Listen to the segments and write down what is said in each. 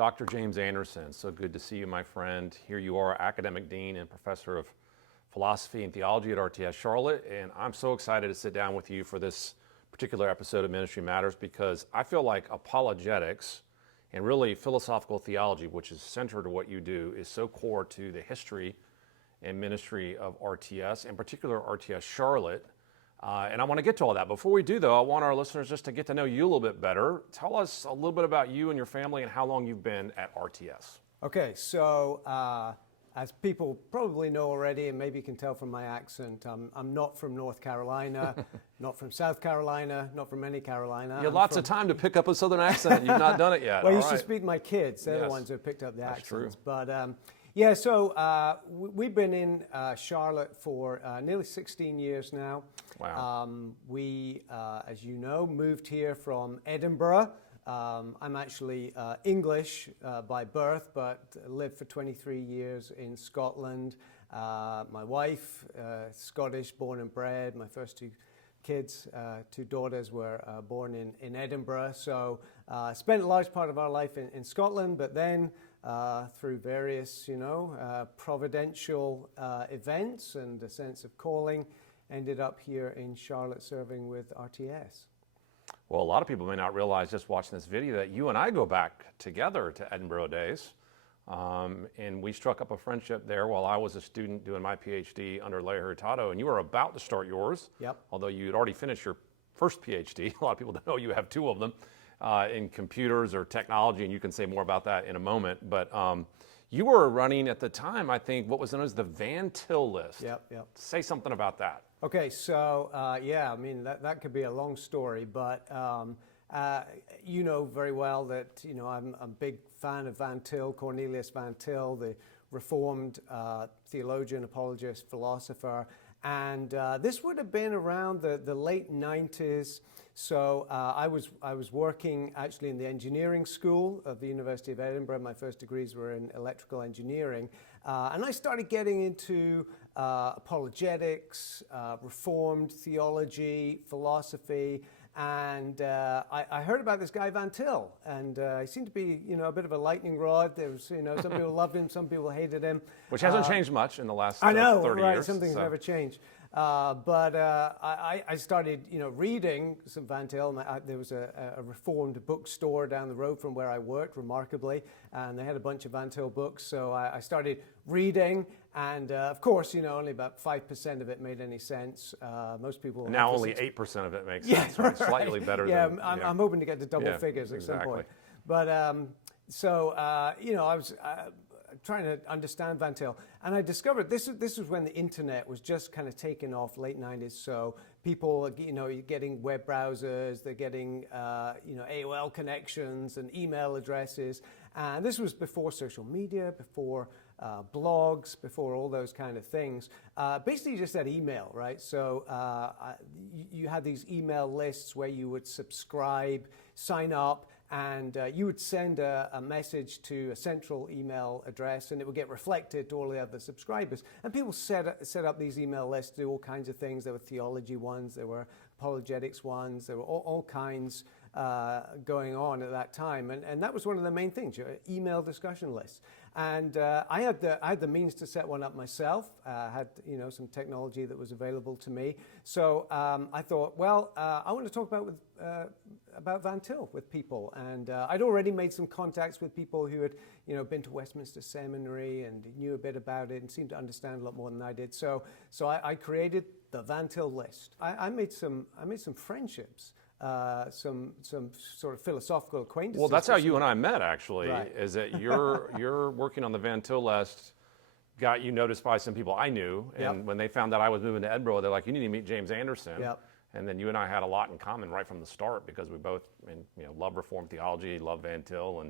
Dr. James Anderson, so good to see you, my friend. Here you are, academic dean and professor of philosophy and theology at RTS Charlotte, and I'm so excited to sit down with you for this particular episode of Ministry Matters because I feel like apologetics and really philosophical theology, which is central to what you do, is so core to the history and ministry of RTS, in particular RTS Charlotte. And I want to get to all that. Before we do, though, I want our listeners just to get to know you a little bit better. Tell us a little bit about you and your family and how long you've been at RTS. Okay, so as people probably know already, and maybe you can tell from my accent, I'm not from North Carolina, not from South Carolina, not from any Carolina. You had lots of time to pick up a Southern accent. You've not done it yet. Well, I used to speak to my kids. They're the ones who picked up the accents. True. But yeah, so we've been in Charlotte for nearly 16 years now. Wow. We, as you know, moved here from Edinburgh. I'm actually English by birth, but lived for 23 years in Scotland. My wife, Scottish, born and bred. My first two kids, two daughters, were born in Edinburgh. So spent a large part of our life in Scotland, but then through various, providential events and a sense of calling, ended up here in Charlotte serving with RTS. Well, a lot of people may not realize just watching this video that you and I go back together to Edinburgh days. And we struck up a friendship there while I was a student doing my PhD under Larry Hurtado, and you were about to start yours. Yep. Although you had already finished your first PhD. A lot of people don't know you have two of them in computers or technology, and you can say more about that in a moment. But you were running at the time, I think, what was known as the Van Til list. Yep. Say something about that. Okay, so yeah, I mean, that could be a long story, but you know very well that, I'm a big fan of Van Til, Cornelius Van Til, the Reformed theologian, apologist, philosopher, and this would have been around the late 90s. So I was working actually in the engineering school of the University of Edinburgh. My first degrees were in electrical engineering, and I started getting into apologetics, Reformed theology, philosophy, and I heard about this guy Van Til, and he seemed to be, a bit of a lightning rod. There was, some people loved him, some people hated him. Which hasn't changed much in the last 30 right, years. Something's never changed. But I started, reading some Van Til. There was a Reformed bookstore down the road from where I worked, remarkably, and they had a bunch of Van Til books. So I started reading, and of course, only about 5% of it made any sense. Most people now only 8% of it makes sense. Right? Slightly better. Yeah, I'm hoping to get to double figures at some point. But I was trying to understand Van Til, and I discovered this was when the internet was just kind of taking off, late 90s. So people, you're getting web browsers, they're getting AOL connections and email addresses, and this was before social media, before blogs, before all those kind of things. Basically, you just had email, right? So you had these email lists where you would subscribe, sign up, and you would send a message to a central email address, and it would get reflected to all the other subscribers. And people set up these email lists to do all kinds of things. There were theology ones, there were apologetics ones, there were all kinds going on at that time. And that was one of the main things, your email discussion lists. And I had the means to set one up myself. Had some technology that was available to me. So I thought, well, I want to talk about Van Til with people. And I'd already made some contacts with people who had been to Westminster Seminary and knew a bit about it and seemed to understand a lot more than I did. So I created the Van Til list. I made some friendships. Some sort of philosophical acquaintances. Well, that's how you and I met, actually, right. Is that you're working on the Van Til list, got you noticed by some people I knew, and when they found out I was moving to Edinburgh, they're like, you need to meet James Anderson. Yep. And then you and I had a lot in common right from the start because we both love Reformed theology, love Van Til,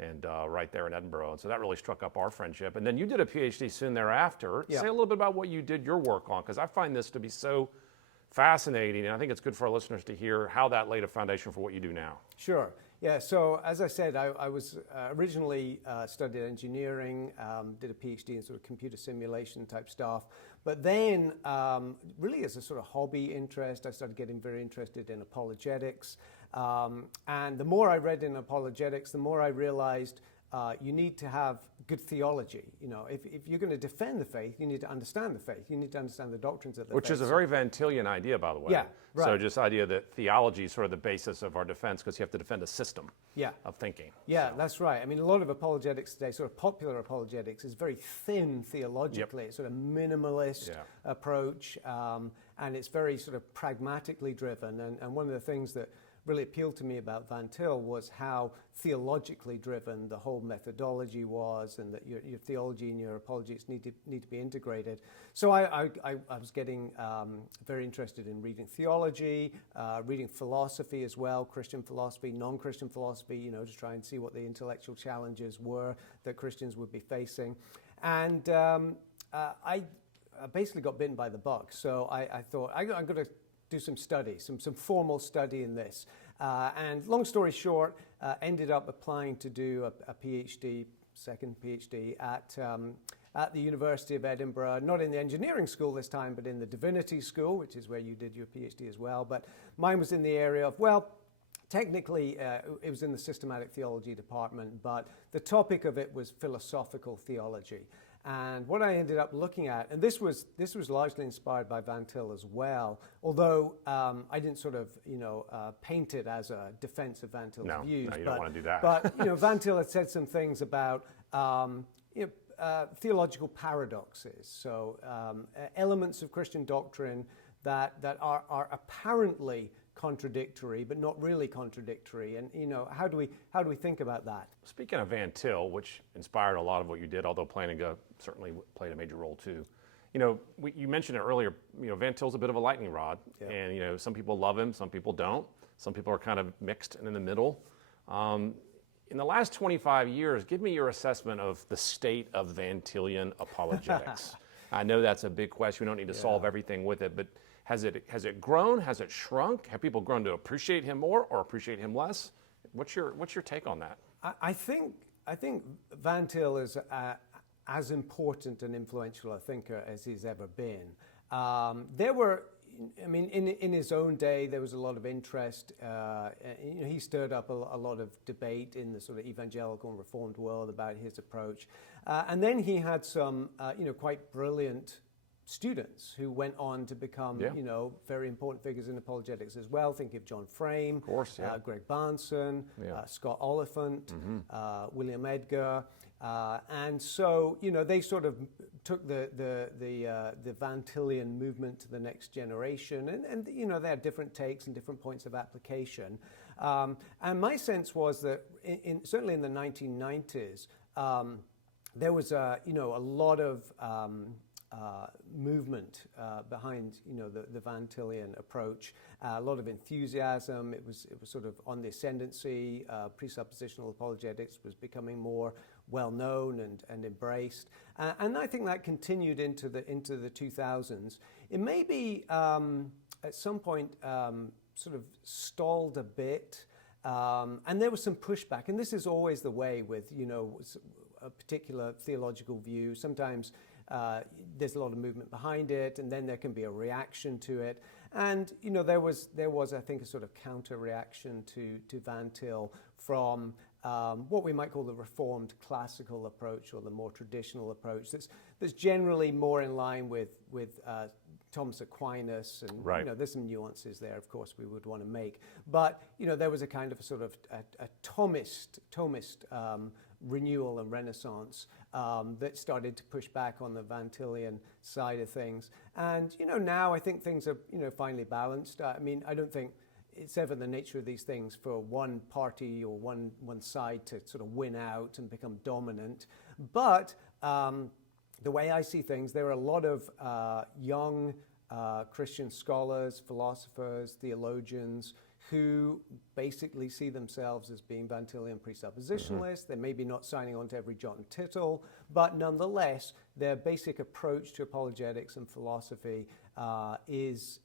and right there in Edinburgh. And so that really struck up our friendship. And then you did a PhD soon thereafter. Yep. Say a little bit about what you did your work on, because I find this to be so fascinating, and I think it's good for our listeners to hear how that laid a foundation for what you do now. Sure. Yeah, so as I said, I was originally studied engineering, did a PhD in sort of computer simulation type stuff, but then really as a sort of hobby interest, I started getting very interested in apologetics, and the more I read in apologetics, the more I realized you need to have good theology. You know, if you're going to defend the faith, you need to understand the faith. You need to understand the doctrines of the faith. Which is a very Van Tillian idea, by the way. Yeah, right. So just idea that theology is sort of the basis of our defense because you have to defend a system of thinking. Yeah, that's right. I mean, a lot of apologetics today, sort of popular apologetics, is very thin theologically. It's sort of minimalist approach, and it's very sort of pragmatically driven. And one of the things that really appealed to me about Van Til was how theologically driven the whole methodology was, and that your theology and your apologetics need to be integrated. So I was getting very interested in reading theology, reading philosophy as well, Christian philosophy, non-Christian philosophy, you know, to try and see what the intellectual challenges were that Christians would be facing. And I basically got bitten by the bug. So I thought, I'm going to do some study, some formal study in this. And long story short, ended up applying to do a PhD, second PhD at the University of Edinburgh, not in the engineering school this time, but in the divinity school, which is where you did your PhD as well. But mine was in the area of, well, technically it was in the systematic theology department, but the topic of it was philosophical theology. And what I ended up looking at, and this was largely inspired by Van Til as well, although I didn't sort of, paint it as a defense of Van Til's views. No, you don't want to do that. But, Van Til had said some things about theological paradoxes, so elements of Christian doctrine that are apparently contradictory, but not really contradictory. And how do we think about that? Speaking of Van Til, which inspired a lot of what you did, although Plantinga certainly played a major role too. You mentioned it earlier. Van Til's a bit of a lightning rod, and some people love him, some people don't. Some people are kind of mixed and in the middle. In the last 25 years, give me your assessment of the state of Van Tillian apologetics. I know that's a big question. We don't need to solve everything with it, but has it grown? Has it shrunk? Have people grown to appreciate him more or appreciate him less? What's your take on that? I think Van Til is as important and influential a thinker as he's ever been. In his own day, there was a lot of interest. He stirred up a lot of debate in the sort of evangelical and reformed world about his approach. And then he had some, quite brilliant students who went on to become, very important figures in apologetics as well. Think of John Frame, of course, Greg Barnson, Scott Oliphant, William Edgar. And so, they sort of took the Van Tillian movement to the next generation, and they had different takes and different points of application. And my sense was that, certainly in the 1990s, there was a lot of movement behind the Van Tillian approach, a lot of enthusiasm. It was sort of on the ascendancy. Presuppositional apologetics was becoming more well known and embraced, and I think that continued into the 2000s. It may be at some point sort of stalled a bit, and there was some pushback. And this is always the way with a particular theological view. Sometimes there's a lot of movement behind it, and then there can be a reaction to it. And there was I think a sort of counter reaction to Van Til from what we might call the Reformed classical approach, or the more traditional approach that's generally more in line with Thomas Aquinas, and there's some nuances there, of course, we would want to make. But there was a kind of a sort of a Thomist renewal and renaissance that started to push back on the Van Tillian side of things. And now I think things are finally balanced. I don't think it's ever the nature of these things for one party or one side to sort of win out and become dominant. But the way I see things, there are a lot of young Christian scholars, philosophers, theologians who basically see themselves as being Van Tillian presuppositionalists. They're maybe not signing on to every jot and tittle, but nonetheless, their basic approach to apologetics and philosophy is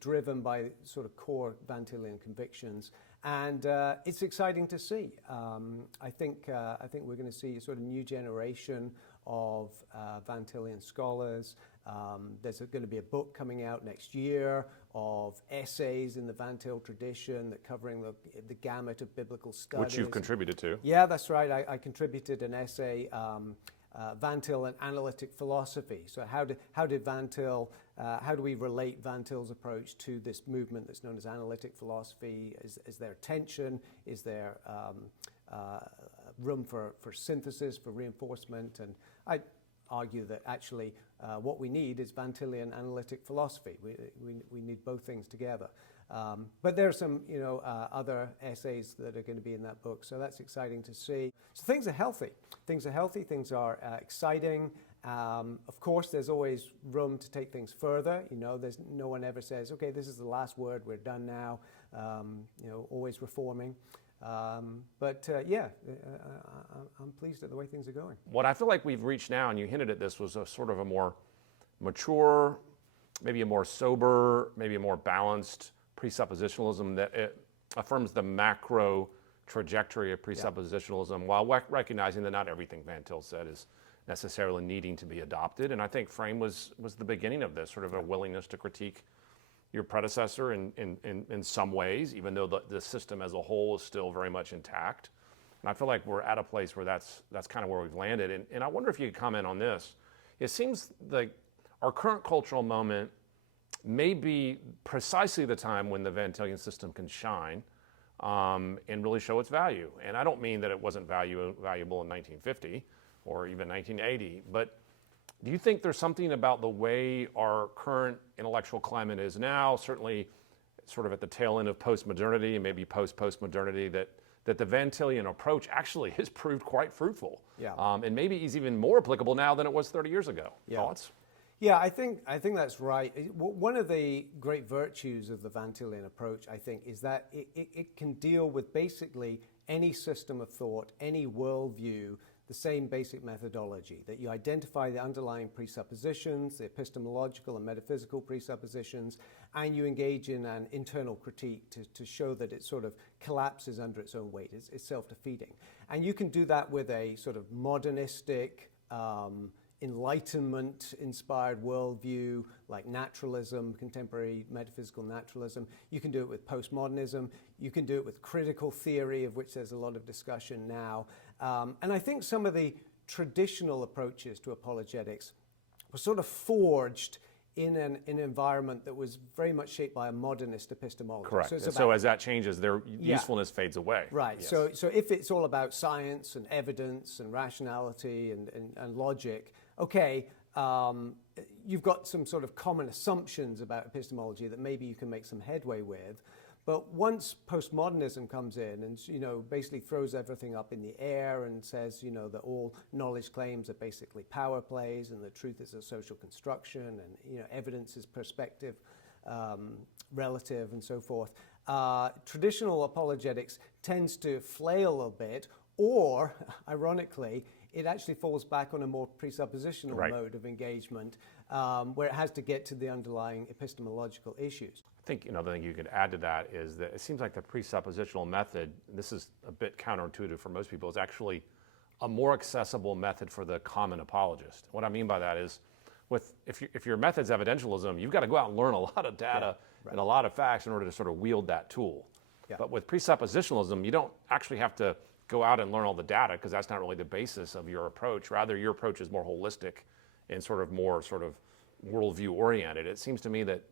driven by sort of core Van Tillian convictions, and it's exciting to see. I think we're going to see a sort of new generation of Van Tillian scholars. There's going to be a book coming out next year of essays in the Van Til tradition that covering the gamut of biblical studies. Which you've contributed to. Yeah, that's right. I contributed an essay, Van Til and Analytic Philosophy. So how did Van Til, how do we relate Van Til's approach to this movement that's known as analytic philosophy? Is there tension? Is there room for synthesis, for reinforcement? And I argue that actually what we need is Van Tillian analytic philosophy. We need both things together. But there are some, other essays that are going to be in that book, so that's exciting to see. So things are healthy. Things are healthy. Things are exciting. Of course, there's always room to take things further. There's no one ever says, okay, this is the last word. We're done now. Always reforming. I'm pleased at the way things are going. What I feel like we've reached now, and you hinted at this, was a sort of a more mature, maybe a more sober, maybe a more balanced presuppositionalism that it affirms the macro trajectory of presuppositionalism while recognizing that not everything Van Til said is necessarily needing to be adopted. And I think Frame was the beginning of this, sort of a willingness to critique your predecessor in some ways, even though the system as a whole is still very much intact. And I feel like we're at a place where that's kind of where we've landed. And I wonder if you could comment on this. It seems like our current cultural moment may be precisely the time when the Van Tillian system can shine and really show its value. And I don't mean that it wasn't valuable in 1950 or even 1980, but do you think there's something about the way our current intellectual climate is now, certainly sort of at the tail end of postmodernity and maybe post-postmodernity, that the Van Tillian approach actually has proved quite fruitful? Yeah. And maybe is even more applicable now than it was 30 years ago. Yeah. Thoughts? Yeah, I think that's right. One of the great virtues of the Van Tillian approach, I think, is that it can deal with basically any system of thought, any worldview, the same basic methodology, that you identify the underlying presuppositions, the epistemological and metaphysical presuppositions, and you engage in an internal critique to show that it sort of collapses under its own weight. It's self-defeating. And you can do that with a sort of modernistic, Enlightenment-inspired worldview like naturalism, contemporary metaphysical naturalism. You can do it with postmodernism. You can do it with critical theory, of which there's a lot of discussion now. And I think some of the traditional approaches to apologetics were sort of forged in an environment that was very much shaped by a modernist epistemology. Correct. So as that changes, their usefulness fades away. Right. Yes. So if it's all about science and evidence and rationality and logic, okay, you've got some sort of common assumptions about epistemology that maybe you can make some headway with. But once postmodernism comes in and basically throws everything up in the air and says that all knowledge claims are basically power plays and the truth is a social construction and evidence is perspective, relative and so forth, traditional apologetics tends to flail a bit, or ironically, it actually falls back on a more presuppositional mode of engagement, where it has to get to the underlying epistemological issues. I think the thing you could add to that is that it seems like the presuppositional method, this is a bit counterintuitive for most people, is actually a more accessible method for the common apologist. What I mean by that is, if your method's evidentialism, you've got to go out and learn a lot of data and a lot of facts in order to sort of wield that tool. Yeah. But with presuppositionalism, you don't actually have to go out and learn all the data, because that's not really the basis of your approach. Rather, your approach is more holistic and more worldview oriented. It seems to me that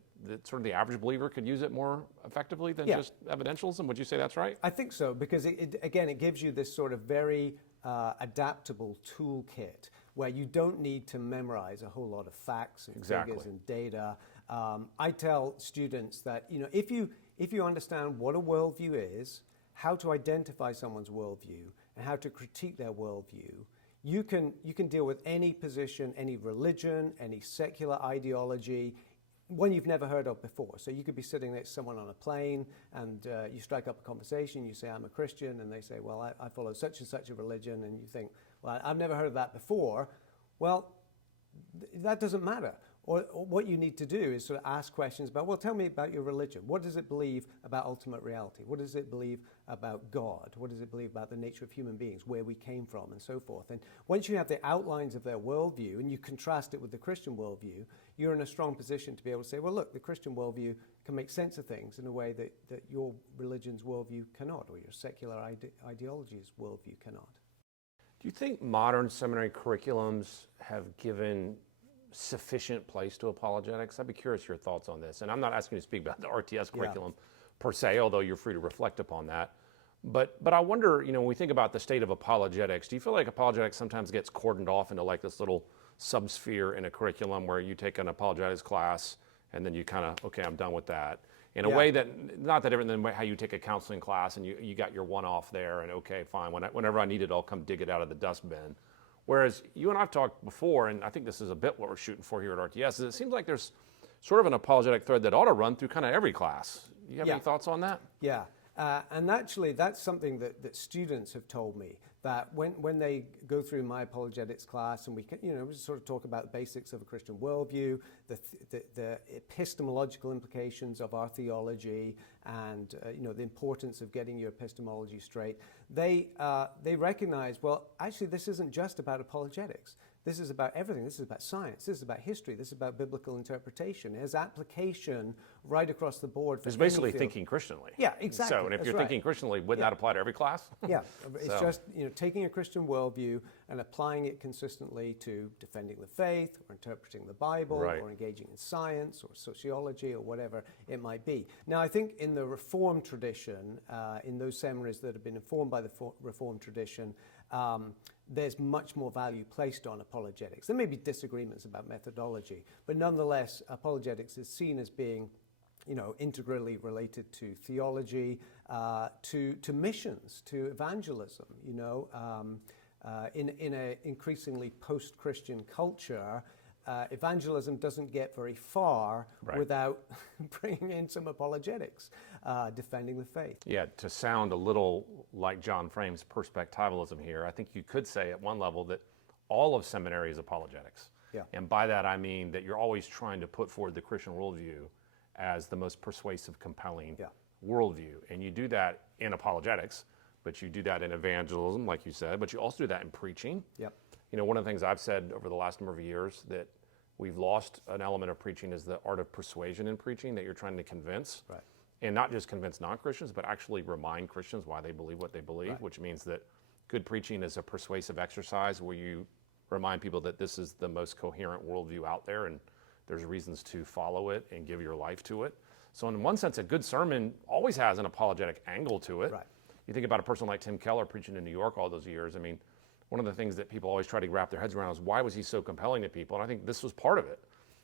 sort of the average believer could use it more effectively than just evidentialism. Would you say that's right? I think so, because it gives you this sort of very adaptable toolkit where you don't need to memorize a whole lot of facts and figures and data. I tell students that if you understand what a worldview is, how to identify someone's worldview, and how to critique their worldview, you can deal with any position, any religion, any secular ideology, one you've never heard of before. So you could be sitting next to someone on a plane and you strike up a conversation, you say, I'm a Christian, and they say, well, I follow such and such a religion, and you think, well, I've never heard of that before. Well, that doesn't matter. or what you need to do is sort of ask questions about, well, tell me about your religion. What does it believe about ultimate reality? What does it believe about God? What does it believe about the nature of human beings, where we came from, and so forth? And once you have the outlines of their worldview and you contrast it with the Christian worldview, you're in a strong position to be able to say, well, look, the Christian worldview can make sense of things in a way that your religion's worldview cannot, or your secular ideology's worldview cannot. Do you think modern seminary curriculums have given sufficient place to apologetics? I'd be curious your thoughts on this. And I'm not asking you to speak about the RTS curriculum per se, although you're free to reflect upon that. But I wonder, when we think about the state of apologetics, do you feel like apologetics sometimes gets cordoned off into like this little subsphere in a curriculum where you take an apologetics class and then you kind of, okay, I'm done with that. In a way that, not that different than how you take a counseling class and you got your one-off there and okay, fine, whenever I need it, I'll come dig it out of the dustbin. Whereas you and I've talked before, and I think this is a bit what we're shooting for here at RTS, is it seems like there's sort of an apologetic thread that ought to run through kind of every class. Do you have any thoughts on that? Yeah, and actually that's something that students have told me, that when they go through my apologetics class and we can, we sort of talk about the basics of a Christian worldview, the epistemological implications of our theology, and the importance of getting your epistemology straight, they recognize, well, actually this isn't just about apologetics. This is about everything. This is about science. This is about history. This is about biblical interpretation. There's application right across the board. It's basically thinking Christianly. Yeah, exactly. So, and if you're thinking Christianly, wouldn't that apply to every class? Yeah, it's just taking a Christian worldview and applying it consistently to defending the faith, or interpreting the Bible, or engaging in science or sociology or whatever it might be. Now, I think in the Reformed tradition, in those seminaries that have been informed by the Reformed tradition, there's much more value placed on apologetics. There may be disagreements about methodology, but nonetheless, apologetics is seen as being, integrally related to theology, to missions, to evangelism. In an increasingly post-Christian culture, evangelism doesn't get very far without bringing in some apologetics, defending the faith. Yeah, to sound a little like John Frame's perspectivalism here, I think you could say at one level that all of seminary is apologetics. Yeah. And by that I mean that you're always trying to put forward the Christian worldview as the most persuasive, compelling worldview. And you do that in apologetics, but you do that in evangelism, like you said, but you also do that in preaching. Yep. One of the things I've said over the last number of years that we've lost an element of preaching is the art of persuasion in preaching, that you're trying to convince. Right. And not just convince non-Christians, but actually remind Christians why they believe what they believe, which means that good preaching is a persuasive exercise where you remind people that this is the most coherent worldview out there and there's reasons to follow it and give your life to it. So in one sense, a good sermon always has an apologetic angle to it. Right. You think about a person like Tim Keller preaching in New York all those years. I mean, one of the things that people always try to wrap their heads around is why was he so compelling to people? And I think this was part of it,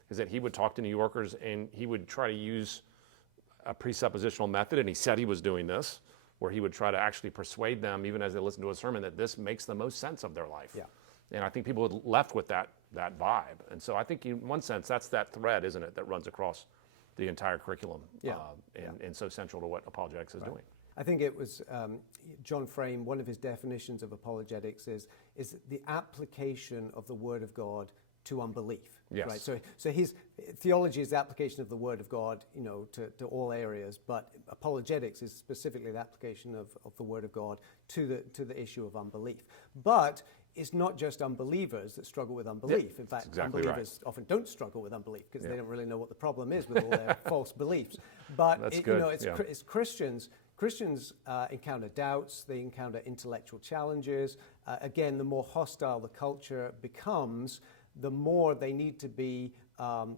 is that he would talk to New Yorkers and he would try to use a presuppositional method, and he said he was doing this, where he would try to actually persuade them, even as they listen to a sermon, that this makes the most sense of their life. Yeah. And I think people had left with that vibe. And so I think in one sense, that's that thread, isn't it, that runs across the entire curriculum and so central to what apologetics is doing. I think it was John Frame, one of his definitions of apologetics is the application of the Word of God to unbelief. Yes. Right. So his theology is the application of the Word of God, to all areas, but apologetics is specifically the application of the Word of God to the issue of unbelief. But it's not just unbelievers that struggle with unbelief. Yeah, in fact, exactly unbelievers often don't struggle with unbelief because they don't really know what the problem is with all their false beliefs. But it's Christians. Christians encounter doubts, they encounter intellectual challenges. Again, the more hostile the culture becomes, the more they need to be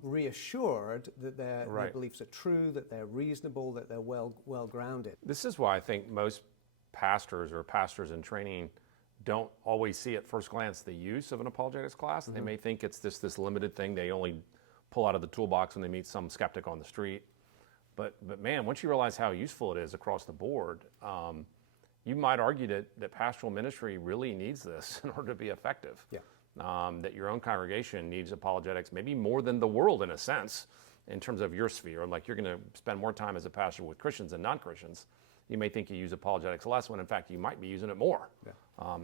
reassured that their beliefs are true, that they're reasonable, that they're well grounded. This is why I think most pastors or pastors in training don't always see at first glance the use of an apologetics class. Mm-hmm. They may think it's this limited thing they only pull out of the toolbox when they meet some skeptic on the street. But man, once you realize how useful it is across the board, you might argue that pastoral ministry really needs this in order to be effective. Yeah. That your own congregation needs apologetics, maybe more than the world in a sense, in terms of your sphere. Like you're going to spend more time as a pastor with Christians and non-Christians. You may think you use apologetics less when in fact you might be using it more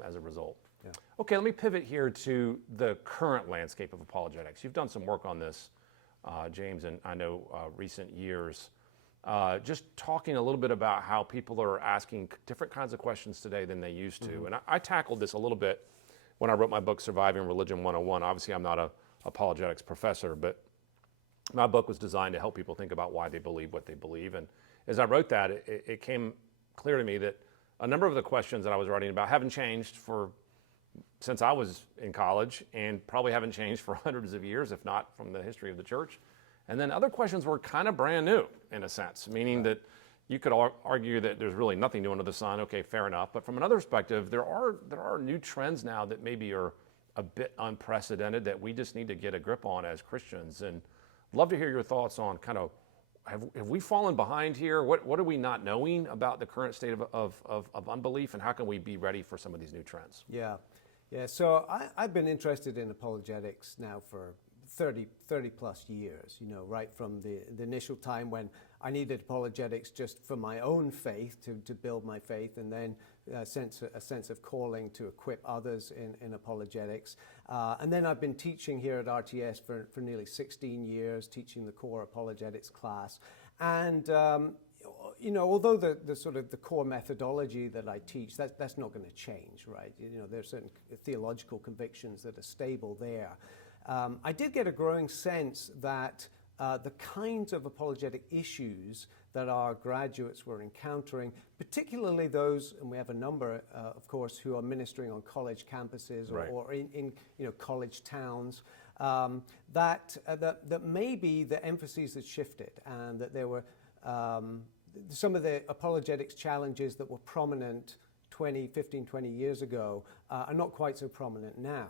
as a result. Yeah. Okay, let me pivot here to the current landscape of apologetics. You've done some work on this James, in I know recent years. Just talking a little bit about how people are asking different kinds of questions today than they used to. Mm-hmm. And I tackled this a little bit when I wrote my book, Surviving Religion 101. Obviously, I'm not an apologetics professor, but my book was designed to help people think about why they believe what they believe. And as I wrote that, it came clear to me that a number of the questions that I was writing about haven't changed since I was in college, and probably haven't changed for hundreds of years, if not from the history of the church. And then other questions were kind of brand new, in a sense, meaning that you could argue that there's really nothing new under the sun. Okay, fair enough. But from another perspective, there are new trends now that maybe are a bit unprecedented that we just need to get a grip on as Christians. And I'd love to hear your thoughts on kind of, have we fallen behind here? What are we not knowing about the current state of unbelief, and how can we be ready for some of these new trends? Yeah. So I've been interested in apologetics now for 30 plus years, right from the initial time when I needed apologetics just for my own faith, to build my faith, and then a sense of calling to equip others in apologetics. And then I've been teaching here at RTS for nearly 16 years, teaching the core apologetics class. And although the sort of the core methodology that I teach, that's not going to change, right? There's certain theological convictions that are stable there. I did get a growing sense that the kinds of apologetic issues that our graduates were encountering, particularly those, and we have a number, of course, who are ministering on college campuses or in college towns, that maybe the emphases had shifted, and that there were some of the apologetics challenges that were prominent 15, 20 years ago are not quite so prominent now.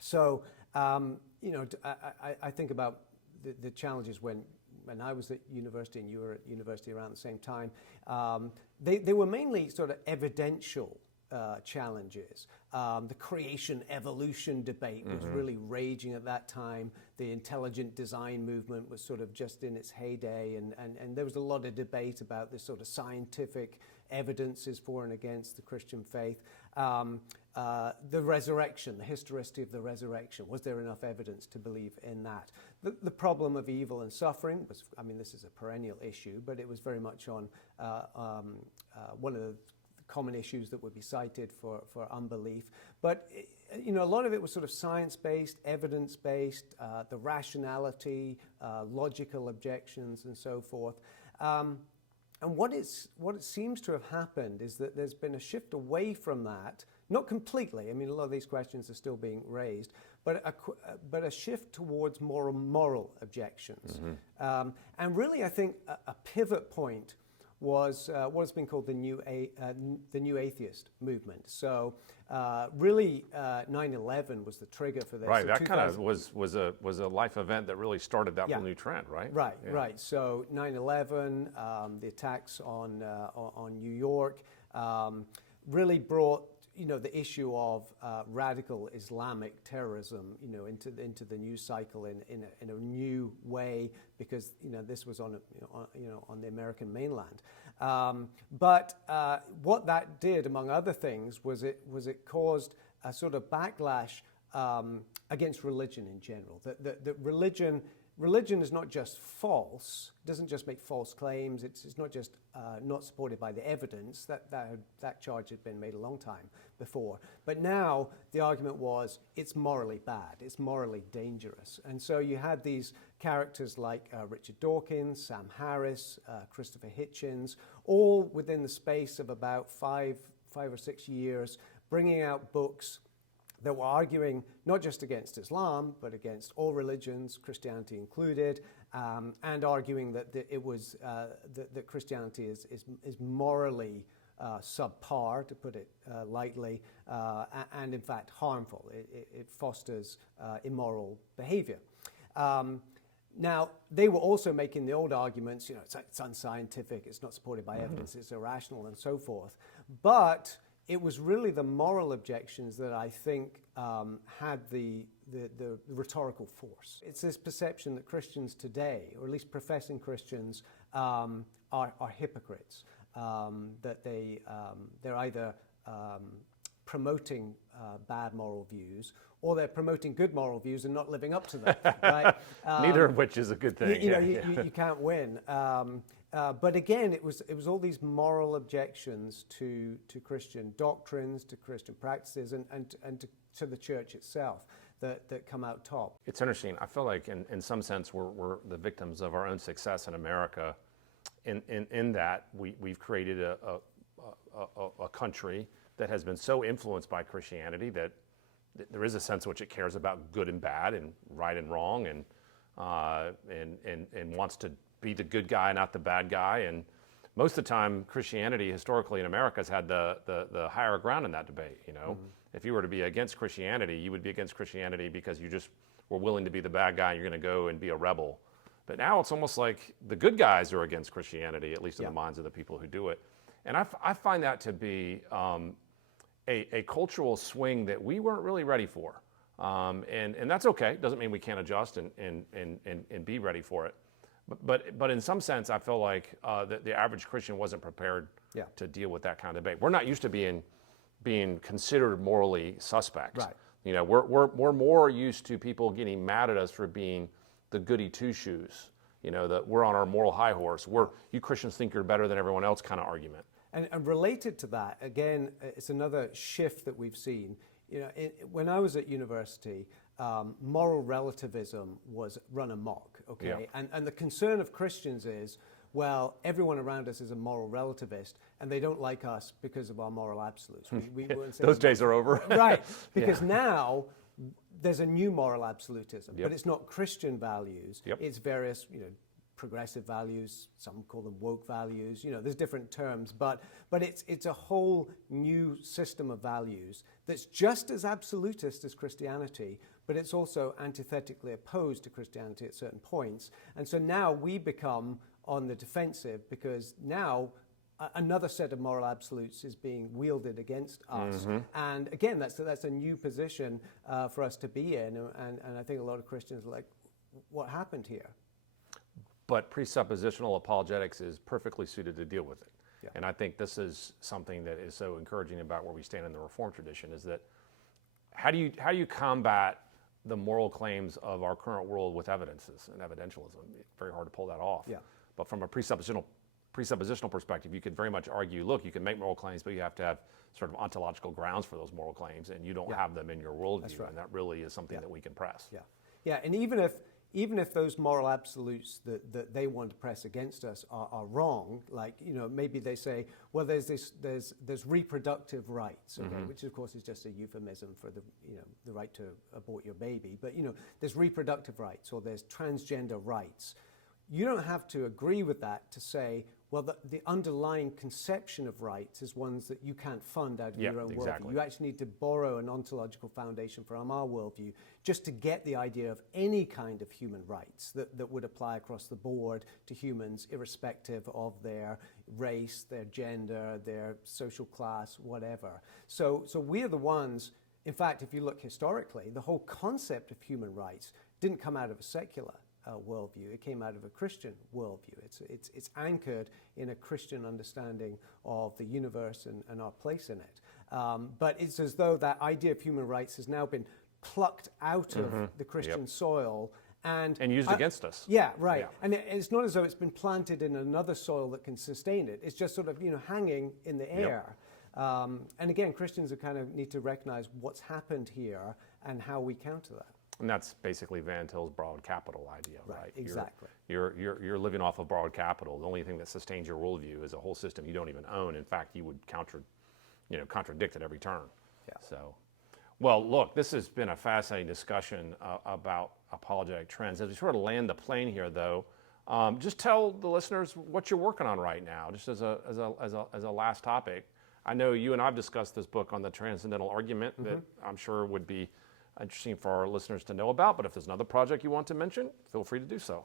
So, I think about the challenges when I was at university and you were at university around the same time. They were mainly sort of evidential challenges. The creation-evolution debate was really raging at that time. The intelligent design movement was sort of just in its heyday, and there was a lot of debate about this sort of scientific evidences for and against the Christian faith. The resurrection, the historicity of the resurrection, was there enough evidence to believe in that? The problem of evil and suffering was, this is a perennial issue, but it was very much on one of the common issues that would be cited for unbelief. But a lot of it was sort of science-based, evidence-based, the rationality, logical objections, and so forth. And what it seems to have happened is that there's been a shift away from that, not completely. A lot of these questions are still being raised, but a shift towards more moral objections. And really, I think a pivot point was what has been called the new atheist movement. So really, 9/11 was the trigger for this. Right, so that kind of was a life event that really started that whole new trend, right? Right. So 9/11, the attacks on New York, really brought the issue of radical Islamic terrorism, into the news cycle in a new way, because this was on the American mainland. But what that did, among other things, was it caused a sort of backlash against religion in general. That religion is not just false, doesn't just make false claims, it's not just not supported by the evidence. That charge had been made a long time before. But now the argument was it's morally bad, it's morally dangerous. And so you had these characters like Richard Dawkins, Sam Harris, Christopher Hitchens, all within the space of about five or 6 years, bringing out books that were arguing not just against Islam, but against all religions, Christianity included, and arguing that that Christianity is morally subpar, to put it lightly, and in fact harmful. It fosters immoral behavior. Now, they were also making the old arguments, it's unscientific, it's not supported by evidence, it's irrational, and so forth. But it was really the moral objections that I think had the rhetorical force. It's this perception that Christians today, or at least professing Christians, are hypocrites. That they're either promoting bad moral views, or they're promoting good moral views and not living up to them, right? Neither of which is a good thing. You can't win. But again, it was all these moral objections to Christian doctrines, to Christian practices, and to the church itself that come out top. It's interesting. I feel like in some sense we're the victims of our own success in America, in that we've created a country that has been so influenced by Christianity that there is a sense in which it cares about good and bad and right and wrong, and wants to be the good guy, not the bad guy. And most of the time, Christianity historically in America has had the higher ground in that debate. If you were to be against Christianity, you would be against Christianity because you just were willing to be the bad guy. And you're going to go and be a rebel. But now it's almost like the good guys are against Christianity, at least in the minds of the people who do it. And I find that to be a cultural swing that we weren't really ready for. And that's okay. It doesn't mean we can't adjust and be ready for it. But in some sense, I feel like the average Christian wasn't prepared to deal with that kind of debate. We're not used to being considered morally suspect. Right. We're more used to people getting mad at us for being the goody two shoes. That we're on our moral high horse. You Christians think you're better than everyone else kind of argument. And related to that, again, it's another shift that we've seen. When I was at university, moral relativism was run amok, okay? Yeah. And the concern of Christians is, well, everyone around us is a moral relativist, and they don't like us because of our moral absolutes. We wouldn't say those days are over. Right, because now there's a new moral absolutism, Yep. but it's not Christian values. Yep. It's various, progressive values. Some call them woke values. There's different terms, but it's a whole new system of values that's just as absolutist as Christianity, but it's also antithetically opposed to Christianity at certain points. And so now we become on the defensive because now another set of moral absolutes is being wielded against us. Mm-hmm. And again, that's a new position for us to be in. And I think a lot of Christians are like, what happened here? But presuppositional apologetics is perfectly suited to deal with it. Yeah. And I think this is something that is so encouraging about where we stand in the Reformed tradition, is that how do you combat the moral claims of our current world with evidences and evidentialism? It's very hard to pull that off. Yeah. But from a presuppositional perspective, you could very much argue, look, you can make moral claims, but you have to have sort of ontological grounds for those moral claims, and you don't have them in your worldview. That's right. And that really is something that we can press. Yeah, and even if those moral absolutes that they want to press against us are wrong, like maybe they say, well, there's reproductive rights, okay, mm-hmm. which of course is just a euphemism for the right to abort your baby, but there's reproductive rights or there's transgender rights. You don't have to agree with that to say, well, the underlying conception of rights is ones that you can't fund out of your own worldview. You actually need to borrow an ontological foundation from our worldview just to get the idea of any kind of human rights that would apply across the board to humans, irrespective of their race, their gender, their social class, whatever. So we're the ones, in fact, if you look historically, the whole concept of human rights didn't come out of a secular worldview. It came out of a Christian worldview. It's anchored in a Christian understanding of the universe and our place in it. But it's as though that idea of human rights has now been plucked out of the Christian soil and used against us. Yeah, right. Yeah. And it's not as though it's been planted in another soil that can sustain it. It's just sort of hanging in the air. Yep. And again, Christians kind of need to recognize what's happened here and how we counter that. And that's basically Van Til's borrowed capital idea, right? Exactly. You're living off of borrowed capital. The only thing that sustains your worldview is a whole system you don't even own. In fact, you would contradict at every turn. Yeah. So, well, look, this has been a fascinating discussion about apologetic trends. As we sort of land the plane here, though, just tell the listeners what you're working on right now, just as a last topic. I know you and I've discussed this book on the transcendental argument that I'm sure would be interesting for our listeners to know about, but if there's another project you want to mention, feel free to do so.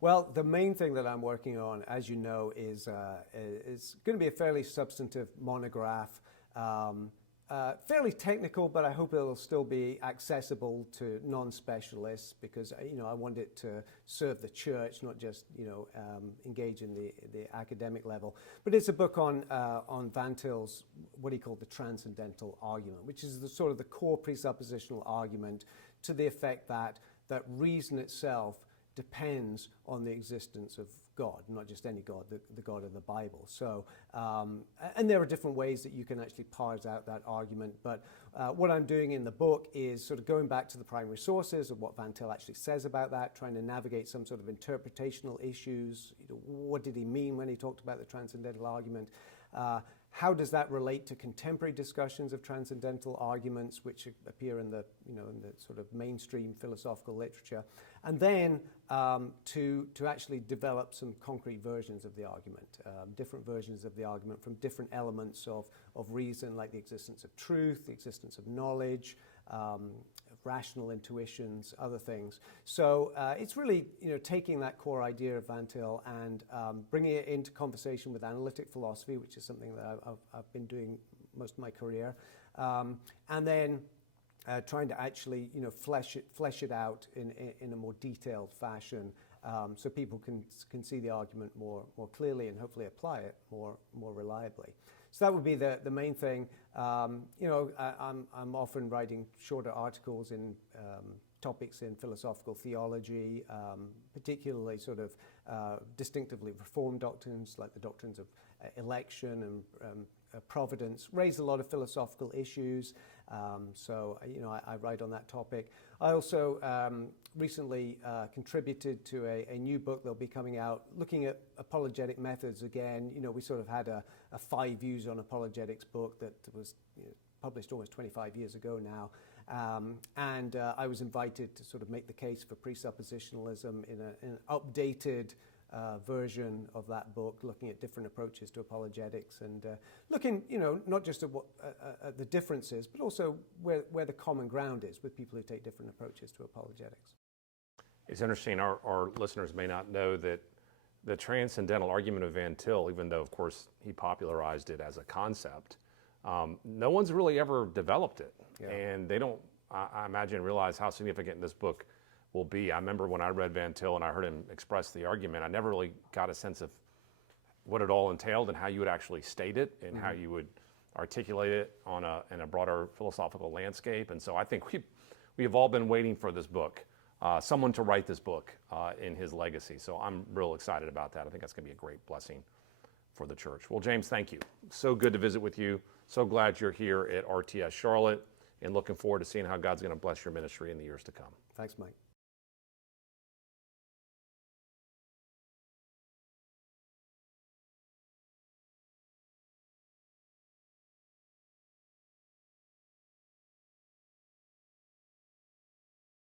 Well, the main thing that I'm working on, as you know, is going to be a fairly substantive monograph fairly technical, but I hope it'll still be accessible to non-specialists, because I want it to serve the church, not just engage in the academic level. But it's a book on Van Til's what he called the transcendental argument, which is the sort of the core presuppositional argument to the effect that reason itself depends on the existence of God, not just any God, the God of the Bible. So, and there are different ways that you can actually parse out that argument, but what I'm doing in the book is sort of going back to the primary sources of what Van Til actually says about that, trying to navigate some sort of interpretational issues. What did he mean when he talked about the transcendental argument? How does that relate to contemporary discussions of transcendental arguments, which appear in the sort of mainstream philosophical literature, and then to actually develop some concrete versions of the argument, different versions of the argument from different elements of reason, like the existence of truth, the existence of knowledge, rational intuitions, other things. So it's really taking that core idea of Van Til and bringing it into conversation with analytic philosophy, which is something that I've been doing most of my career, and then trying to actually flesh it out in a more detailed fashion, so people can see the argument more clearly and hopefully apply it more reliably. So that would be the main thing. I'm often writing shorter articles in topics in philosophical theology, particularly sort of distinctively Reformed doctrines like the doctrines of election and providence, raise a lot of philosophical issues. So I write on that topic. I also recently contributed to a new book that'll be coming out looking at apologetic methods again. We sort of had a 5 views on apologetics book that was published almost 25 years ago now. And I was invited to sort of make the case for presuppositionalism in an updated version of that book, looking at different approaches to apologetics and looking, not just at the differences, but also where the common ground is with people who take different approaches to apologetics. It's interesting, our listeners may not know that the transcendental argument of Van Til, even though, of course, he popularized it as a concept, no one's really ever developed it. Yeah. And they don't, I imagine, realize how significant this book will be. I remember when I read Van Til and I heard him express the argument, I never really got a sense of what it all entailed and how you would actually state it and how you would articulate it in a broader philosophical landscape. And so I think we have all been waiting for this book, someone to write this book in his legacy. So I'm real excited about that. I think that's going to be a great blessing for the church. Well, James, thank you. So good to visit with you. So glad you're here at RTS Charlotte, and looking forward to seeing how God's going to bless your ministry in the years to come. Thanks, Mike.